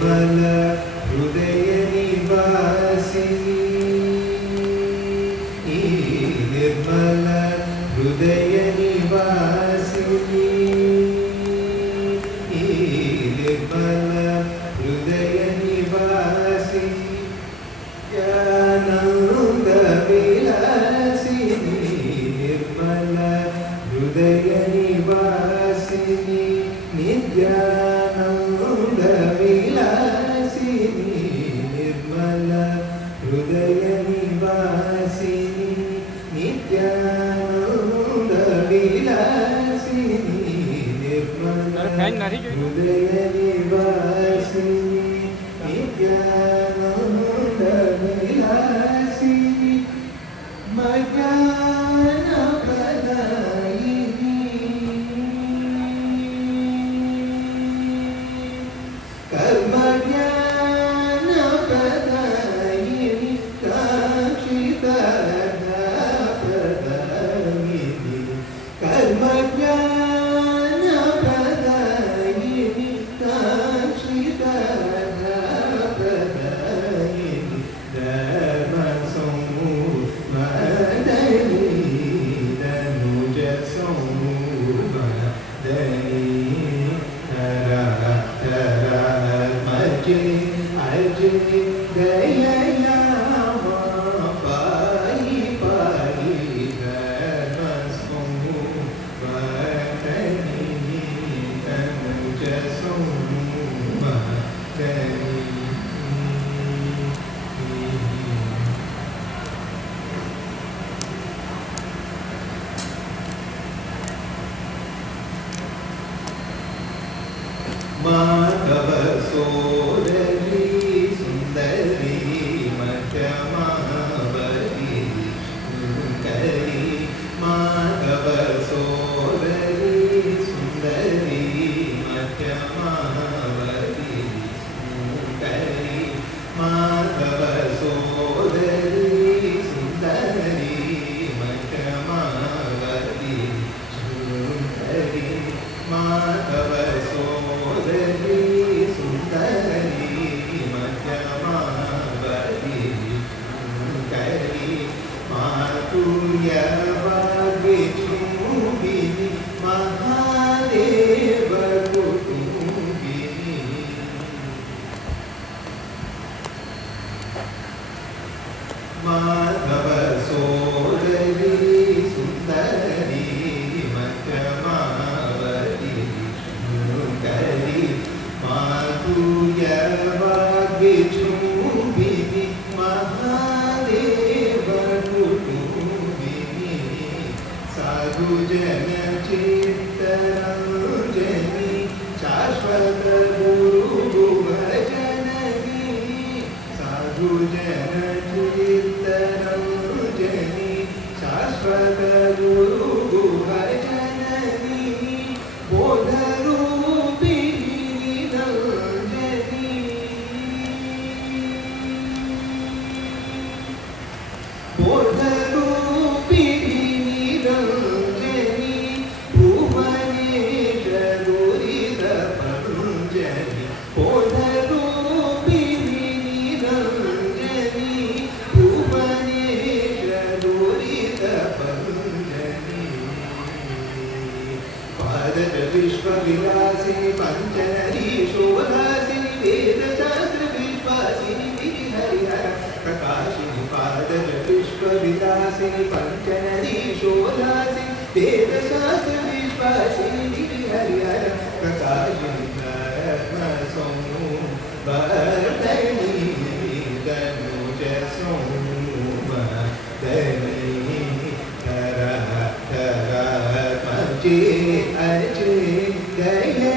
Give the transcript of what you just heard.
निर्मल हृदय निवासिनी निर्मल हृदय निवासिनी निर्मल हृदय निवासिनी ज्ञानानंद विलासिनी निर्मल हृदय निवासिनी नित्यानंद विलासिनी निर्मल हृदय निवासिनी नित्यानंद विलासिनी निर्मल हृदय निवासिनी नित्यानंद विलासिनी मज्ञान प्रदायिनी कर्म ज्ञान प्रदायिनी काक्षिता प्रदायिनी कर्म ज्ञान प्रदायिनी काक्षिता प्रदायिनी धर्म संमोहनी धनुज संमोहनी तरा तरा मजे अजे दया पाई पाई धर्म संमोहनी तनुज संमोहनी माधव सोदरी सुंदरी मध्यमावती सुंदरी माधव सोदरी सुंदरी मध्यमावती सुंदरी माधव सोदरी सुंदरी मध्यमावती सुंदरी माधव सोदरी सुंदरी मध्यमावती सुंदरी मातुर्यवाग्विचुम्बिनी महादेव कुटुम्बिनी माधव सोदरी सुंदरी मध्यमावती सुंदरी मातुर्यवाग्विचुम्बिनी महादेव कुटुम्बिनी साधुजन चित्तरंजनी शाश्वत गुरु भजननी साधुजन चित्तरंजनी शाश्वत गुरु भजननी बोधरूपिणी निरंजनी बोधरूपिणी निरंजनी भुवनेश दुरितभञ्जनी बोधरूपिणी निरंजनी भुवनेश दुरितभञ्जनी पादज विश्वविलासिनी पञ्चनरी शोभासिनी वेदशास्त्र विश्वासिनी हरिहर प्रकाशिनी पादज विश्वविलासिनी पञ्चनरी शोभासिनी वेदशास्त्र विश्वासिनी हरिहर प्रकाशिनी धर्म संवर्धनी तनुज संवर्धनी तरा तरा मजे अजे दया